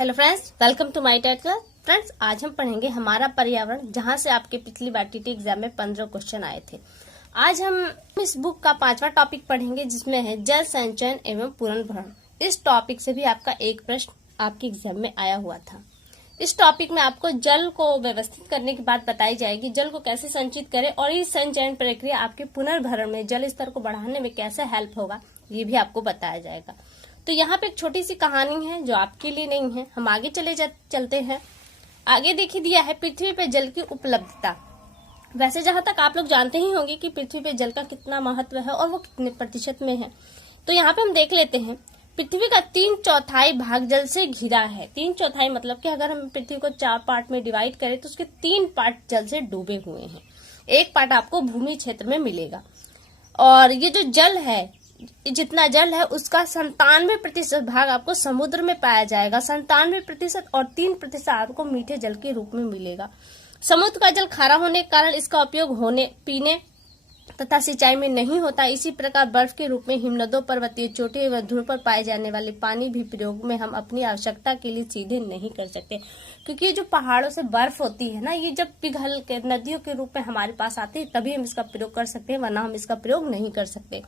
Hello friends, welcome to my TET class. Friends, आज हम पढ़ेंगे हमारा पर्यावरण, जहां से आपके पिछली बार टीटी एग्जाम में 15 क्वेश्चन आए थे। आज हम इस बुक का 5वां टॉपिक पढ़ेंगे, जिसमें है जल संचयन एवं पुनर्भरण। इस टॉपिक से भी आपका एक प्रश्न आपके एग्जाम में आया हुआ था। इस टॉपिक में आपको जल को व्यवस्थित करने की बात बताई जाएगी, जल को कैसे संचित करें और इस संचयन प्रक्रिया आपके पुनर्भरण में जल स्तर को बढ़ाने में कैसे हेल्प होगा, ये भी आपको बताया जाएगा। तो यहाँ पे एक छोटी सी कहानी है जो आपके लिए नहीं है। हम आगे चलते हैं। आगे देखिए दिया है पृथ्वी पे जल की उपलब्धता। वैसे जहां तक आप लोग जानते ही होंगे कि पृथ्वी पे जल का कितना महत्व है और वो कितने प्रतिशत में है। तो यहाँ पे हम देख लेते हैं, पृथ्वी का 3/4 भाग जल से घिरा है। 3/4 मतलब कि अगर हम पृथ्वी को 4 पार्ट में डिवाइड करें तो उसके 3 पार्ट जल से डूबे हुए हैं। एक पार्ट आपको भूमि क्षेत्र में मिलेगा। और ये जो जल है, जितना जल है उसका 97% भाग आपको समुद्र में पाया जाएगा, 97%, और 3% आपको मीठे जल के रूप में मिलेगा। समुद्र का जल खारा होने के कारण इसका उपयोग पीने तथा सिंचाई में नहीं होता। इसी प्रकार बर्फ के रूप में हिमनदों, पर्वतीय चोटी एवं ध्रुव पर पाए जाने वाले पानी भी प्रयोग में हम अपनी आवश्यकता के लिए सीधे नहीं कर सकते, क्योंकि ये जो पहाड़ों से बर्फ होती है ना, ये जब पिघल के नदियों के रूप में हमारे पास आती है तभी हम इसका प्रयोग कर सकते हैं, वरना हम इसका प्रयोग नहीं कर सकते।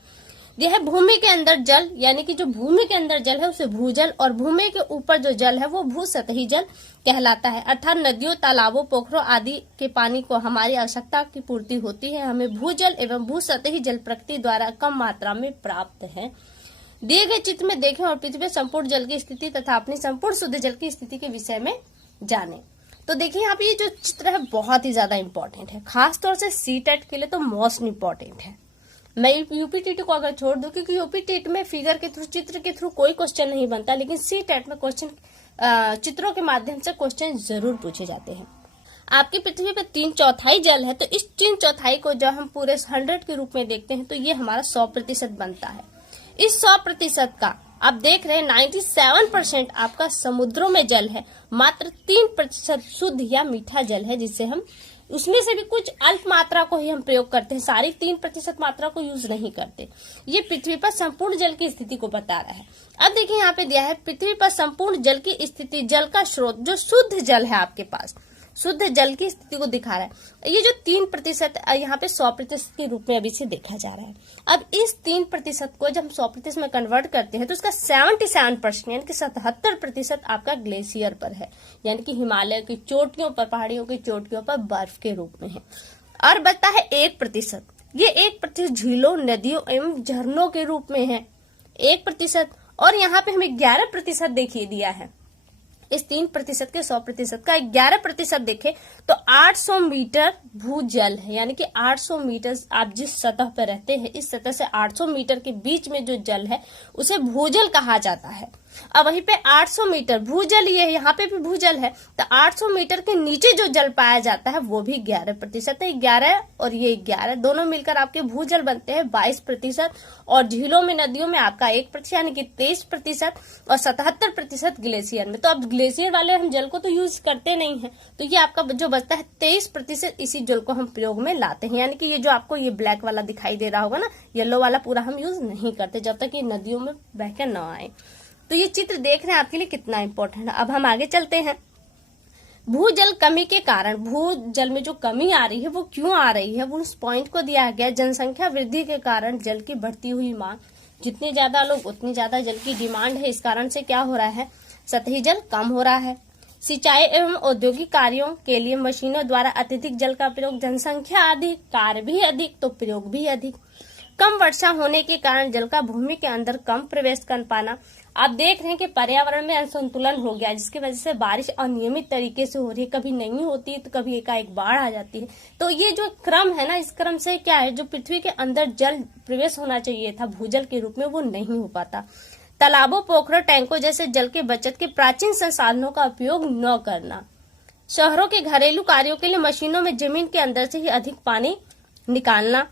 यह भूमि के अंदर जल, यानी कि जो भूमि के अंदर जल है उसे भूजल, और भूमि के ऊपर जो जल है वो भूसतही जल कहलाता है। अर्थात नदियों, तालाबों, पोखरों आदि के पानी को हमारी आवश्यकता की पूर्ति होती है। हमें भूजल एवं भूसतही जल प्रकृति द्वारा कम मात्रा में प्राप्त है। दिए गए चित्र में देखें और पृथ्वी संपूर्ण जल की स्थिति तथा अपनी संपूर्ण शुद्ध जल की स्थिति के विषय में जाने। तो देखिए यहाँ पे ये जो चित्र है बहुत ही ज्यादा इंपॉर्टेंट है, खासतौर से सीटेट के लिए तो मोस्ट इम्पोर्टेंट है। मैं यूपीटीटी को अगर छोड़ दूं, क्योंकि यूपीटीटी में फिगर के थ्रू, चित्र के थ्रू कोई क्वेश्चन नहीं बनता, लेकिन सीटेट में क्वेश्चन चित्रों के माध्यम से क्वेश्चन जरूर पूछे जाते हैं। आपकी पृथ्वी पे 3/4 जल है, तो इस 3/4 को जब हम पूरे 100 के रूप में देखते हैं तो ये हमारा 100% बनता है। इस 100% का आप देख रहे हैं 97% आपका समुद्रों में जल है, मात्र 3% शुद्ध या मीठा जल है, जिससे हम उसमें से भी कुछ अल्प मात्रा को ही हम प्रयोग करते हैं, सारी 3% मात्रा को यूज नहीं करते। ये पृथ्वी पर संपूर्ण जल की स्थिति को बता रहा है। अब देखिए यहाँ पे दिया है पृथ्वी पर संपूर्ण जल की स्थिति, जल का स्रोत जो शुद्ध जल है आपके पास, शुद्ध जल की स्थिति को दिखा रहा है। ये जो 3% यहाँ पे 100% के रूप में अभी से देखा जा रहा है। अब इस 3% को जब हम 100% में कन्वर्ट करते हैं तो उसका 77% यानी कि 77% आपका ग्लेशियर पर है, यानी कि हिमालय की चोटियों पर, पहाड़ियों की चोटियों पर बर्फ के रूप में है। और बचता है 1%। ये 1% झीलों, नदियों एवं झरनों के रूप में है, 1%। और यहाँ पे हमें 11% देखिए दिया है। इस 3% के 100% का 11% देखें तो 800 मीटर भूजल है, यानी कि 800 मीटर आप जिस सतह पर रहते हैं, इस सतह से 800 मीटर के बीच में जो जल है उसे भूजल कहा जाता है। अब वहीं पे 800 मीटर भूजल, ये यहाँ पे भी भूजल है, तो 800 मीटर के नीचे जो जल पाया जाता है वो भी 11% है। 11 और ये 11 दोनों मिलकर आपके भूजल बनते हैं 22%, और झीलों में, नदियों में आपका 1% यानी कि 23%, और 77% ग्लेशियर में। तो अब ग्लेशियर वाले हम जल को तो यूज करते नहीं है, तो ये आपका जो बचता है 23% इसी जल को हम प्रयोग में लाते हैं। यानी कि ये जो आपको ये ब्लैक वाला दिखाई दे रहा होगा ना, येलो वाला पूरा हम यूज नहीं करते जब तक ये नदियों में बहकर न आए। तो ये चित्र देख रहे हैं आपके लिए कितना इंपॉर्टेंट है। अब हम आगे चलते हैं। भूजल कमी के कारण, भूजल में जो कमी आ रही है वो क्यों आ रही है, वो उस पॉइंट को दिया गया। जनसंख्या वृद्धि के कारण जल की बढ़ती हुई मांग, जितने ज्यादा लोग उतनी ज्यादा जल की डिमांड है। इस कारण से क्या हो रहा है, सतही जल कम हो रहा है। सिंचाई एवं औद्योगिक कार्यों के लिए मशीनों द्वारा अत्यधिक जल का प्रयोग, जनसंख्या अधिक, कार्य भी अधिक तो प्रयोग भी अधिक। कम वर्षा होने के कारण जल का भूमि के अंदर कम प्रवेश कर पाना। आप देख रहे हैं कि पर्यावरण में असंतुलन हो गया, जिसकी वजह से बारिश अनियमित तरीके से हो रही है, कभी नहीं होती तो कभी एकाएक बाढ़ आ जाती है। तो ये जो क्रम है ना, इस क्रम से क्या है, जो पृथ्वी के अंदर जल प्रवेश होना चाहिए था भूजल के रूप में, वो नहीं हो पाता। तालाबों, पोखरों, टैंकों जैसे जल के बचत के प्राचीन संसाधनों का उपयोग न करना। शहरों के घरेलू कार्यों के लिए मशीनों में जमीन के अंदर से ही अधिक पानी निकालना।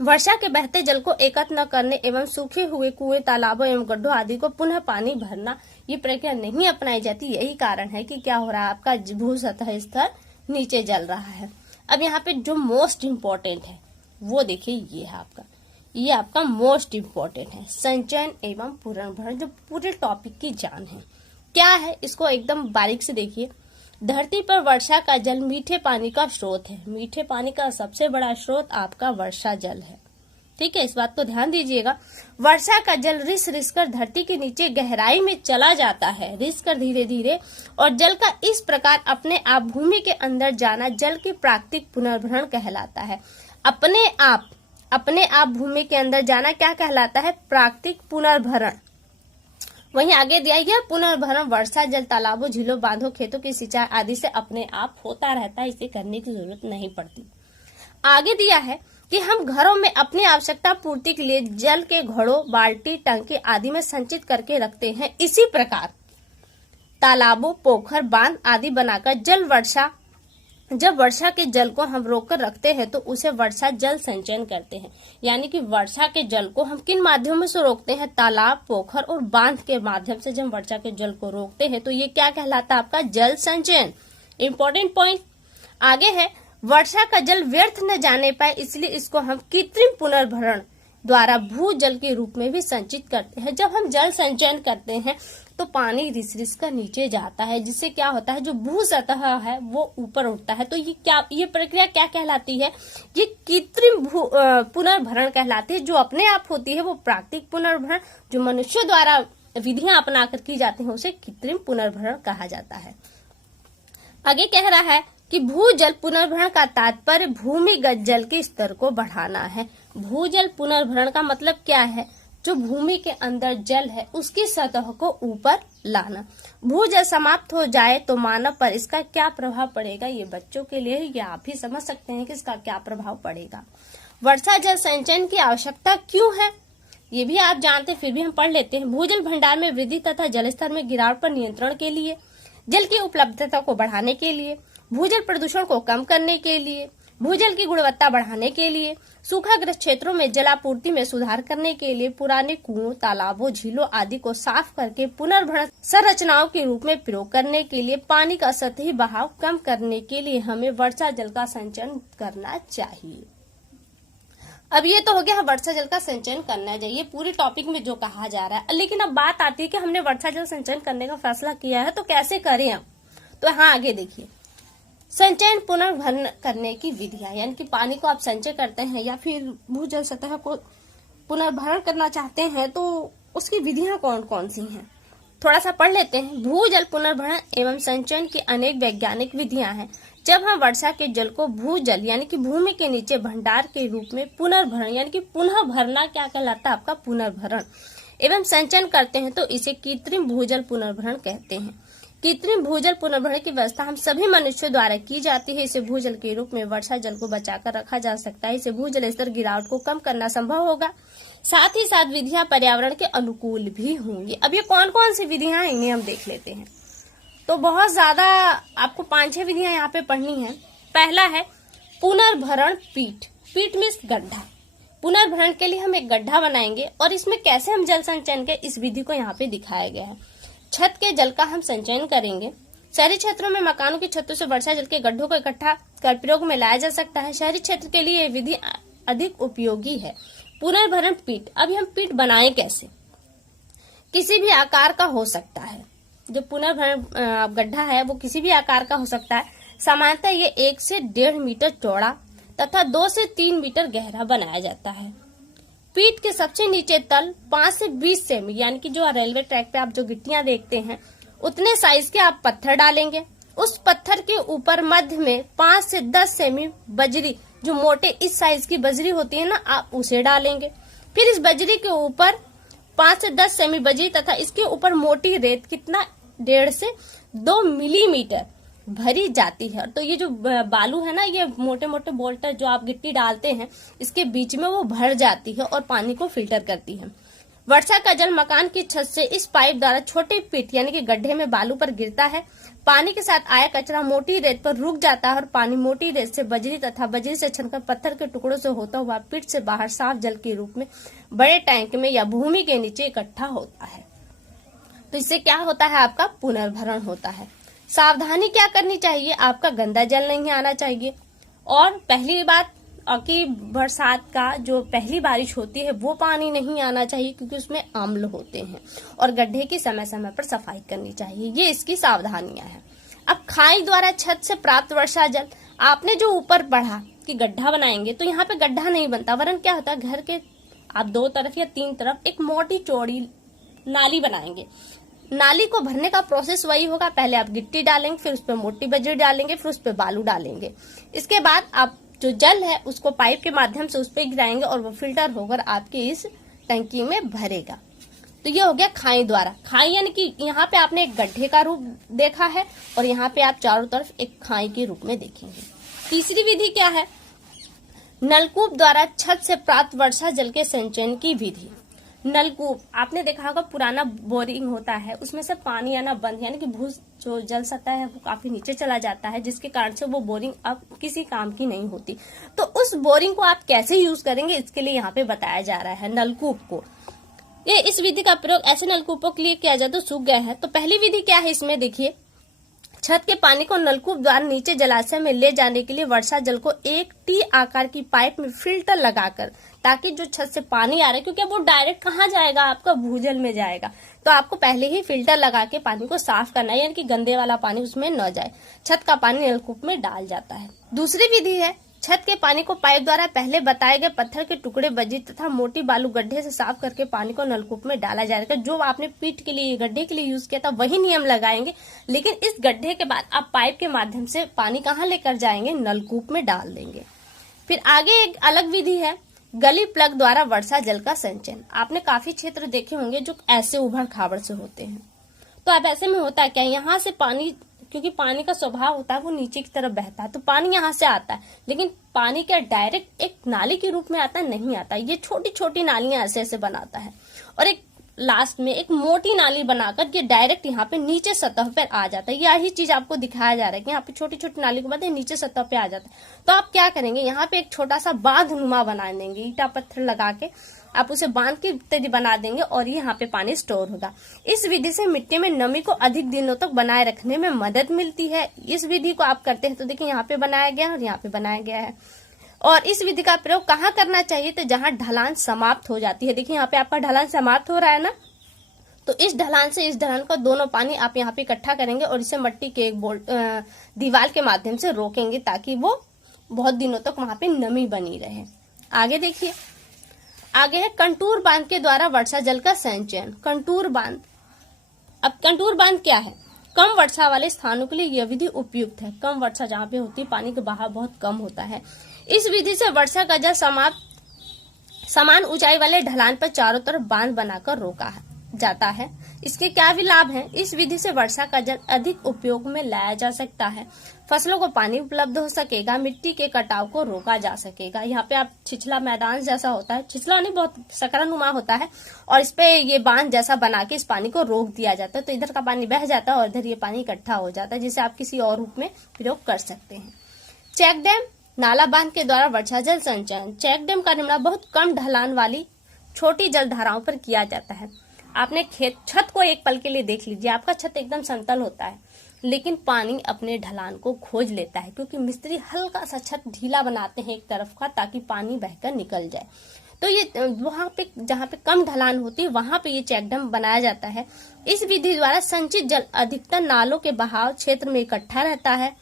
वर्षा के बहते जल को एकत्र न करने एवं सूखे हुए कुएं, तालाबों एवं गड्ढों आदि को पुनः पानी भरना, ये प्रक्रिया नहीं अपनाई जाती। यही कारण है कि क्या हो रहा है, आपका भू सतह स्तर नीचे जल रहा है। अब यहाँ पे जो मोस्ट इम्पोर्टेंट है वो देखिए, ये है आपका, ये आपका मोस्ट इम्पोर्टेंट है, संचयन एवं पुनर्भरण, जो पूरे टॉपिक की जान है। क्या है इसको एकदम बारीक से देखिए। धरती पर वर्षा का जल मीठे पानी का स्रोत है। मीठे पानी का सबसे बड़ा स्रोत आपका वर्षा जल है। ठीक है, इस बात को ध्यान दीजिएगा। वर्षा का जल रिस रिस कर धरती के नीचे गहराई में चला जाता है, रिस कर धीरे धीरे, और जल का इस प्रकार अपने आप भूमि के अंदर जाना जल की प्राकृतिक पुनर्भरण कहलाता है। अपने आप भूमि के अंदर जाना क्या कहलाता है? प्राकृतिक पुनर्भरण। वहीं आगे दिया गया पुनर्भरण वर्षा जल तालाबों, झीलों, बांधों, खेतों की सिंचाई आदि से अपने आप होता रहता है, इसे करने की जरूरत नहीं पड़ती। आगे दिया है कि हम घरों में अपनी आवश्यकता पूर्ति के लिए जल के घड़ों, बाल्टी, टंकी आदि में संचित करके रखते हैं। इसी प्रकार तालाबों, पोखर, बांध आदि बनाकर जब वर्षा के जल को हम रोककर रखते हैं तो उसे वर्षा जल संचयन करते हैं। यानी कि वर्षा के जल को हम किन माध्यमों से रोकते हैं? तालाब, पोखर और बांध के माध्यम से जब वर्षा के जल को रोकते हैं तो ये क्या कहलाता है? आपका जल संचयन। इंपॉर्टेंट पॉइंट आगे है, वर्षा का जल व्यर्थ न जाने पाए इसलिए इसको हम कृत्रिम पुनर्भरण द्वारा भूजल के रूप में भी संचित करते हैं। जब हम जल संचयन करते हैं तो पानी रिस रिस कर नीचे जाता है, जिससे क्या होता है? जो भू सतह है वो ऊपर उठता है। तो ये प्रक्रिया क्या कहलाती है? ये कृत्रिम पुनर्भरण कहलाती है। जो अपने आप होती है वो प्राकृतिक पुनर्भरण, जो मनुष्य द्वारा विधियां अपनाकर की जाती है उसे कृत्रिम पुनर्भरण कहा जाता है। आगे कह रहा है कि भूजल पुनर्भरण का तात्पर्य भूमिगत जल के स्तर को बढ़ाना है। भूजल पुनर्भरण का मतलब क्या है? जो भूमि के अंदर जल है उसकी सतह को ऊपर लाना। भूजल समाप्त हो जाए तो मानव पर इसका क्या प्रभाव पड़ेगा? ये बच्चों के लिए ये आप ही समझ सकते हैं कि इसका क्या प्रभाव पड़ेगा। वर्षा जल संचयन की आवश्यकता क्यों है ये भी आप जानते, फिर भी हम पढ़ लेते हैं। भूजल भंडार में वृद्धि तथा जलस्तर में गिरावट पर नियंत्रण के लिए, जल की उपलब्धता को बढ़ाने के लिए, भूजल प्रदूषण को कम करने के लिए, भूजल की गुणवत्ता बढ़ाने के लिए, सूखाग्रस्त क्षेत्रों में जलापूर्ति में सुधार करने के लिए, पुराने कुओं, तालाबों, झीलों आदि को साफ करके पुनर्भरण संरचनाओं के रूप में प्रयोग करने के लिए, पानी का सतही बहाव कम करने के लिए हमें वर्षा जल का संचयन करना चाहिए। अब ये तो हो गया वर्षा जल का संचयन करना चाहिए पूरे टॉपिक में जो कहा जा रहा है। लेकिन अब बात आती है कि हमने वर्षा जल संचयन करने का फैसला किया है तो कैसे करें हम? तो हाँ, आगे देखिए, संचयन पुनर्भरण करने की विधियां, यानी कि पानी को आप संचय करते हैं या फिर भूजल सतह को पुनर्भरण करना चाहते हैं तो उसकी विधियां कौन कौन सी हैं? थोड़ा सा पढ़ लेते हैं। भूजल पुनर्भरण एवं संचयन की अनेक वैज्ञानिक विधियां हैं। जब हम वर्षा के जल को भूजल यानी कि भूमि के नीचे भंडार के रूप में पुनर्भरण यानी कि पुनः भरना क्या कहलाता है? आपका पुनर्भरण एवं संचयन करते हैं तो इसे कृत्रिम भूजल पुनर्भरण कहते हैं। कृत्रिम भूजल पुनर्भरण की व्यवस्था हम सभी मनुष्यों द्वारा की जाती है। इसे भूजल के रूप में वर्षा जल को बचाकर रखा जा सकता है। इसे भूजल स्तर गिरावट को कम करना संभव होगा। साथ ही साथ विधियां पर्यावरण के अनुकूल भी होंगी। अब ये कौन कौन सी विधियां हैं इन्हें हम देख लेते हैं। तो बहुत ज्यादा आपको 5-6 विधियां यहाँ पे पढ़नी है। पहला है पुनर्भरण पीठ। पीठ मीन्स गड्ढा। पुनर्भरण के लिए हम एक गड्ढा बनाएंगे और इसमें कैसे हम जल संचयन के इस विधि को यहाँ पे दिखाया गया है। छत के जल का हम संचयन करेंगे। शहरी क्षेत्रों में मकानों की छतों से वर्षा जल के गड्ढों को इकट्ठा कर प्रयोग में लाया जा सकता है। शहरी क्षेत्र के लिए यह विधि अधिक उपयोगी है। पुनर्भरण पीठ, अभी हम पीठ बनाएं कैसे? किसी भी आकार का हो सकता है। जो पुनर्भरण गड्ढा है वो किसी भी आकार का हो सकता है। सामान्यतः ये 1 से 1.5 मीटर चौड़ा तथा 2 से 3 मीटर गहरा बनाया जाता है। पीठ के सबसे नीचे तल 5 से 20 सेमी यानी कि जो रेलवे ट्रैक पे आप जो गिट्टियां देखते हैं उतने साइज के आप पत्थर डालेंगे। उस पत्थर के ऊपर मध्य में 5 से 10 सेमी बजरी, जो मोटे इस साइज की बजरी होती है ना, आप उसे डालेंगे। फिर इस बजरी के ऊपर 5 से 10 सेमी बजरी तथा इसके ऊपर मोटी रेत, कितना 1.5 से 2 मिलीमीटर भरी जाती है। तो ये जो बालू है ना, ये मोटे मोटे बोल्टर जो आप गिट्टी डालते हैं इसके बीच में वो भर जाती है और पानी को फिल्टर करती है। वर्षा का जल मकान की छत से इस पाइप द्वारा छोटे पीठ यानी कि गड्ढे में बालू पर गिरता है। पानी के साथ आया कचरा मोटी रेत पर रुक जाता है और पानी मोटी रेत से बजरी तथा बजरी से छनकर पत्थर के टुकड़ों से होता हुआ पीठ से बाहर साफ जल के रूप में बड़े टैंक में या भूमि के नीचे इकट्ठा होता है। तो इससे क्या होता है? आपका पुनर्भरण होता है। सावधानी क्या करनी चाहिए? आपका गंदा जल नहीं आना चाहिए। और पहली बात, कि बरसात का जो पहली बारिश होती है वो पानी नहीं आना चाहिए, क्योंकि उसमें अम्ल होते हैं। और गड्ढे की समय समय पर सफाई करनी चाहिए, ये इसकी सावधानियां हैं। अब खाई द्वारा छत से प्राप्त वर्षा जल, आपने जो ऊपर पढ़ा कि गड्ढा बनाएंगे, तो यहाँ पे गड्ढा नहीं बनता, वरन क्या होता है, घर के आप 2 तरफ या 3 तरफ एक मोटी चौड़ी नाली बनाएंगे। नाली को भरने का प्रोसेस वही होगा, पहले आप गिट्टी डालेंगे, फिर उस पर मोटी बजरी डालेंगे, फिर उस पर बालू डालेंगे। इसके बाद आप जो जल है उसको पाइप के माध्यम से उस पर गिराएंगे और वो फिल्टर होकर आपके इस टंकी में भरेगा। तो ये हो गया खाई द्वारा। खाई यानी कि यहाँ पे आपने एक गड्ढे का रूप देखा है और यहाँ पे आप चारों तरफ एक खाई के रूप में देखेंगे। तीसरी विधि क्या है? नलकूप द्वारा छत से प्राप्त वर्षा जल के संचयन की विधि। नलकूप आपने देखा होगा, पुराना बोरिंग होता है, उसमें से पानी आना बंद, यानी कि भू जो जल सतह है वो काफी नीचे चला जाता है, जिसके कारण से वो बोरिंग अब किसी काम की नहीं होती। तो उस बोरिंग को आप कैसे यूज करेंगे, इसके लिए यहाँ पे बताया जा रहा है नलकूप को। ये इस विधि का प्रयोग ऐसे नलकूपों के लिए किया जाए तो सूख गए हैं। तो पहली विधि क्या है, इसमें देखिए, छत के पानी को नलकूप द्वारा नीचे जलाशय में ले जाने के लिए वर्षा जल को एक टी आकार की पाइप में फिल्टर लगाकर, ताकि जो छत से पानी आ रहा है, क्योंकि वो डायरेक्ट कहाँ जाएगा, आपका भूजल में जाएगा, तो आपको पहले ही फिल्टर लगा के पानी को साफ करना है, यानी कि गंदे वाला पानी उसमें न जाए। छत का पानी नलकूप में डाल जाता है। दूसरी विधि है, छत के पानी को पाइप द्वारा पहले बताए गए पत्थर के टुकड़े, बजरी तथा मोटी बालू गड्ढे से साफ करके पानी को नलकूप में डाला जाएगा। जो आपने पीठ के लिए, गड्ढे के लिए यूज किया था, वही नियम लगाएंगे, लेकिन इस गड्ढे के बाद आप पाइप के माध्यम से पानी कहाँ लेकर जाएंगे, नलकूप में डाल देंगे। फिर आगे एक अलग विधि है, गली प्लग द्वारा वर्षा जल का संचयन। आपने काफी क्षेत्र देखे होंगे जो ऐसे उभड़ खाबड़ से होते हैं। तो अब ऐसे में होता है क्या, यहाँ से पानी, क्योंकि पानी का स्वभाव होता है वो नीचे की तरफ बहता है, तो पानी यहाँ से आता है, लेकिन पानी क्या डायरेक्ट एक नाली के रूप में आता है, नहीं आता। ये छोटी छोटी नालियां ऐसे ऐसे बनाता है और एक लास्ट में एक मोटी नाली बनाकर ये डायरेक्ट यहाँ पे नीचे सतह पर आ जाता है। यही चीज आपको दिखाया जा रहा है कि यहाँ पे छोटी छोटी नाली के बाद नीचे सतह पे आ जाता है। तो आप क्या करेंगे, यहाँ पे एक छोटा सा बांध नुमा बना देंगे, ईटा पत्थर लगा के आप उसे बांध की तरह बना देंगे और यहाँ पे पानी स्टोर होगा। इस विधि से मिट्टी में नमी को अधिक दिनों तक बनाए रखने में मदद मिलती है। इस विधि को आप करते हैं तो देखिए यहाँ पे बनाया गया है और यहाँ पे बनाया गया है। और इस विधि का प्रयोग कहाँ करना चाहिए, तो जहाँ ढलान समाप्त हो जाती है। देखिए यहाँ पे आपका ढलान समाप्त हो रहा है ना, तो इस ढलान से इस ढलान का दोनों पानी आप यहाँ पे इकट्ठा करेंगे और इसे मट्टी के एक दीवार के माध्यम से रोकेंगे, ताकि वो बहुत दिनों तक वहां पे नमी बनी रहे। आगे देखिए, आगे है कंटूर बांध के द्वारा वर्षा जल का संचयन। कंटूर बांध, अब कंटूर बांध क्या है, कम वर्षा वाले स्थानों के लिए यह विधि उपयुक्त है। कम वर्षा जहाँ पे होती है, पानी का बहाव बहुत कम होता है। इस विधि से वर्षा का जल समान ऊंचाई वाले ढलान पर चारों तरफ बांध बनाकर रोका जाता है। इसके क्या भी लाभ हैं? इस विधि से वर्षा का जल अधिक उपयोग में लाया जा सकता है, फसलों को पानी उपलब्ध हो सकेगा, मिट्टी के कटाव को रोका जा सकेगा। यहाँ पे आप छिछला मैदान जैसा होता है, छिछला नहीं, बहुत सकरानुमा होता है, और इस पे ये बांध जैसा बना के इस पानी को रोक दिया जाता है, तो इधर का पानी बह जाता है और इधर ये पानी इकट्ठा हो जाता है, जिसे आप किसी और रूप में प्रयोग कर सकते हैं। चेक डैम, नाला बांध के द्वारा वर्षा जल संचयन। चेक डैम का निर्माण बहुत कम ढलान वाली छोटी जल धाराओं पर किया जाता है। आपने छत को एक पल के लिए देख लीजिए, आपका छत एकदम समतल होता है, लेकिन पानी अपने ढलान को खोज लेता है, क्योंकि मिस्त्री हल्का सा छत ढीला बनाते हैं एक तरफ का, ताकि पानी बहकर निकल जाए। तो ये वहां पे जहाँ पे कम ढलान होती है, वहां पे ये चेक डैम बनाया जाता है। इस विधि द्वारा संचित जल अधिकतर नालों के बहाव क्षेत्र में इकट्ठा रहता है।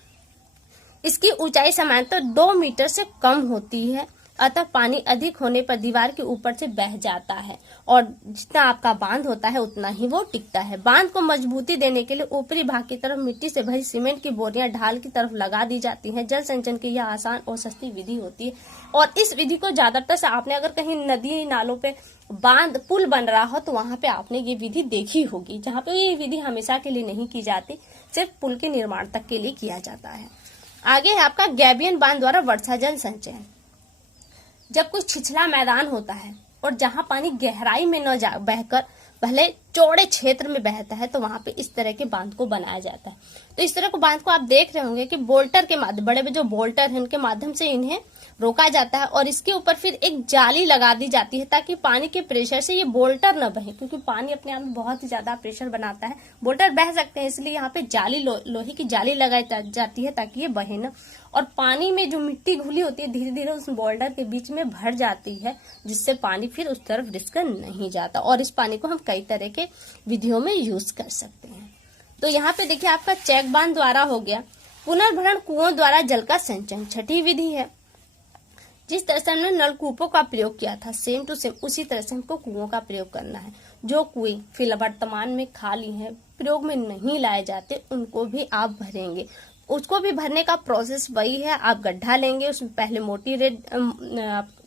इसकी ऊंचाई सामान्यतः 2 मीटर से कम होती है, अतः पानी अधिक होने पर दीवार के ऊपर से बह जाता है, और जितना आपका बांध होता है उतना ही वो टिकता है। बांध को मजबूती देने के लिए ऊपरी भाग की तरफ मिट्टी से भरी सीमेंट की बोरियां ढाल की तरफ लगा दी जाती हैं। जल संचयन की यह आसान और सस्ती विधि होती है, और इस विधि को ज्यादातर से आपने अगर कहीं नदी नालों पे बांध पुल बन रहा हो तो वहां पे आपने ये विधि देखी होगी, जहाँ पे ये विधि हमेशा के लिए नहीं की जाती, सिर्फ पुल के निर्माण तक के लिए किया जाता है। आगे है आपका गैबियन बांध द्वारा वर्षा जल संचयन। जब कोई छिछला मैदान होता है और जहां पानी गहराई में न जा बहकर भले चौड़े क्षेत्र में बहता है, तो वहां पे इस तरह के बांध को बनाया जाता है। तो इस तरह को बांध को आप देख रहे होंगे कि बोल्टर के माध्यम, बड़े बड़े जो बोल्टर हैं उनके माध्यम से इन्हें रोका जाता है और इसके ऊपर फिर एक जाली लगा दी जाती है ताकि पानी के प्रेशर से ये बोल्टर न बहे, क्योंकि पानी अपने आप में बहुत ही ज्यादा प्रेशर बनाता है, बोल्टर बह सकते हैं, इसलिए यहाँ पे जाली लोहे की जाली लगाई जाती है ताकि ये बहे न। और पानी में जो मिट्टी घुली होती है धीरे धीरे उस बोल्डर के बीच में भर जाती है, जिससे पानी फिर उस तरफ रिस्क नहीं जाता। और इस पानी को हम कई तरह के विधियों में यूज कर सकते हैं। तो यहाँ पे देखिए आपका चेक बांध द्वारा हो गया। पुनर्भरण कुओं द्वारा जल का संचयन छठी विधि है। जिस तरह से हमने नलकूपों का प्रयोग किया था सेम टू सेम उसी तरह से हमको कुओं का प्रयोग करना है। जो कुएं फिलहाल वर्तमान में खाली हैं, प्रयोग में नहीं लाए जाते, उनको भी आप भरेंगे। उसको भी भरने का प्रोसेस वही है, आप गड्ढा लेंगे, उसमें पहले मोटी रेत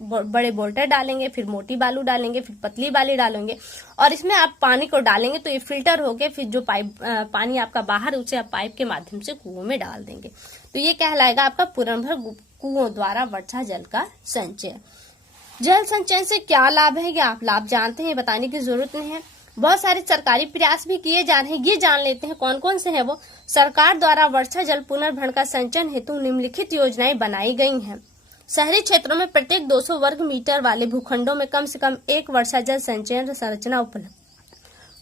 बड़े बोल्टर डालेंगे, फिर मोटी बालू डालेंगे, फिर पतली बाली डालेंगे और इसमें आप पानी को डालेंगे तो ये फिल्टर होके फिर जो पानी आपका बाहर उसे आप पाइप के माध्यम से कुओं में डाल देंगे। तो ये कहलाएगा आपका पुनर्भरण कुओं द्वारा वर्षा जल का संचय। जल संचयन से क्या लाभ है, ये आप लाभ जानते हैं, बताने की जरूरत नहीं है। बहुत सारे सरकारी प्रयास भी किए जा रहे हैं, ये जान लेते हैं कौन कौन से हैं वो। सरकार द्वारा वर्षा जल पुनर्भरण का संचयन हेतु निम्नलिखित योजनाएं बनाई गई हैं। शहरी क्षेत्रों में प्रत्येक 200 वर्ग मीटर वाले भूखंडों में कम से कम एक वर्षा जल संचयन संरचना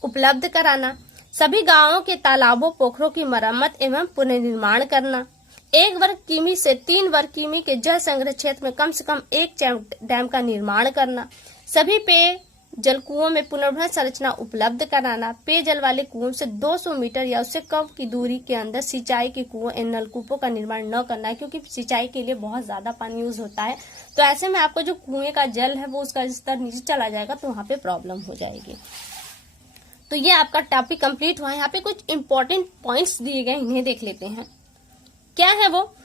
उपलब्ध कराना। सभी गांवों के तालाबों पोखरों की मरम्मत एवं पुनर्निर्माण करना। 1 वर्ग किमी से 3 वर्ग किमी के जल संग्रह क्षेत्र में कम से कम एक डैम का निर्माण करना। सभी पेय जल कुओं में पुनर्भरण संरचना उपलब्ध कराना। पेयजल वाले कुओं से 200 मीटर या उससे कम की दूरी के अंदर सिंचाई के कुओं एवं नलकूपों का निर्माण न करना है, क्योंकि सिंचाई के लिए बहुत ज्यादा पानी यूज होता है। तो ऐसे में आपको जो कुएं का जल है वो उसका स्तर नीचे चला जाएगा, तो वहां पे प्रॉब्लम हो जाएगी। तो ये आपका टॉपिक कंप्लीट हुआ है। यहाँ पे कुछ इंपॉर्टेंट पॉइंट्स दिए गए, इन्हें देख लेते हैं। क्या है वो?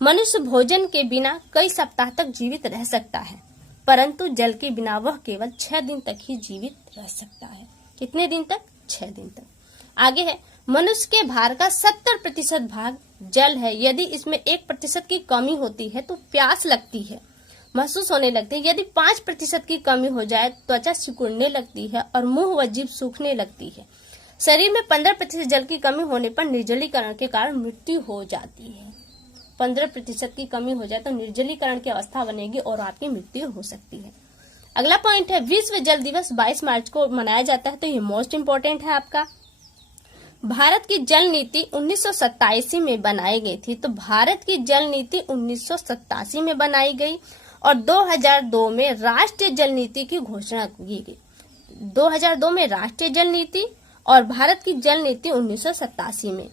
मनुष्य भोजन के बिना कई सप्ताह तक जीवित रह सकता है, परंतु जल के बिना वह केवल 6 दिन तक ही जीवित रह सकता है। कितने दिन तक? 6 दिन तक। आगे है, मनुष्य के भार का 70% भाग जल है। यदि इसमें 1% की कमी होती है तो प्यास लगती है, महसूस होने लगती है। यदि 5% की कमी हो जाए त्वचा सिकुड़ने लगती है और मुंह व जीभ सूखने लगती है। शरीर में 15% जल की कमी होने पर निर्जलीकरण के कारण मृत्यु हो जाती है। 15% की कमी हो जाए तो निर्जलीकरण की अवस्था बनेगी और आपकी मृत्यु हो सकती है। अगला पॉइंट है, विश्व जल दिवस 22 मार्च को मनाया जाता है, तो ये मोस्ट इम्पोर्टेंट है आपका। भारत की जल नीति 1987 में बनाई गई थी, तो भारत की जल नीति 1987 में बनाई गई और 2002 में राष्ट्रीय जल नीति की घोषणा की गई। 2002 में राष्ट्रीय जल नीति और भारत की जल नीति 1987 में।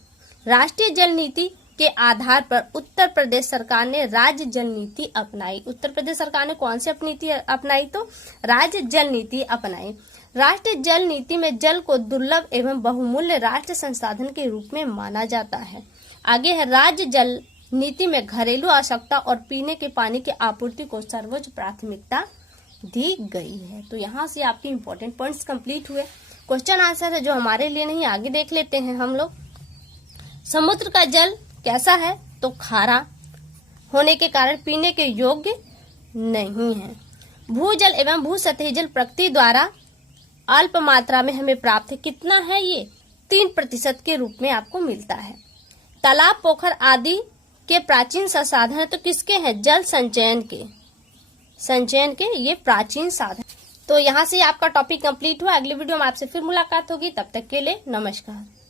राष्ट्रीय जल नीति के आधार पर उत्तर प्रदेश सरकार ने राज्य जल नीति अपनाई। उत्तर प्रदेश सरकार ने कौन सी नीति अपनाई? तो राज्य जल नीति अपनाई। राष्ट्रीय जल नीति में जल को दुर्लभ एवं बहुमूल्य राष्ट्रीय संसाधन के रूप में माना जाता है। आगे है, राज्य जल नीति में घरेलू आवश्यकता और पीने के पानी की आपूर्ति को सर्वोच्च प्राथमिकता दी गई है। तो यहाँ से आपके इम्पोर्टेंट पॉइंट्स कंप्लीट हुए। क्वेश्चन आंसर है जो हमारे लिए नहीं, आगे देख लेते हैं हम लोग। समुद्र का जल कैसा है? तो खारा होने के कारण पीने के योग्य नहीं है। भूजल एवं भूसतही जल प्रकृति द्वारा अल्प मात्रा में हमें प्राप्त है। कितना है ये? 3% के रूप में आपको मिलता है। तालाब पोखर आदि के प्राचीन संसाधन है, तो किसके हैं? जल संचयन के ये प्राचीन साधन। तो यहाँ से आपका टॉपिक कंप्लीट हुआ। अगली वीडियो में आपसे फिर मुलाकात होगी, तब तक के लिए नमस्कार।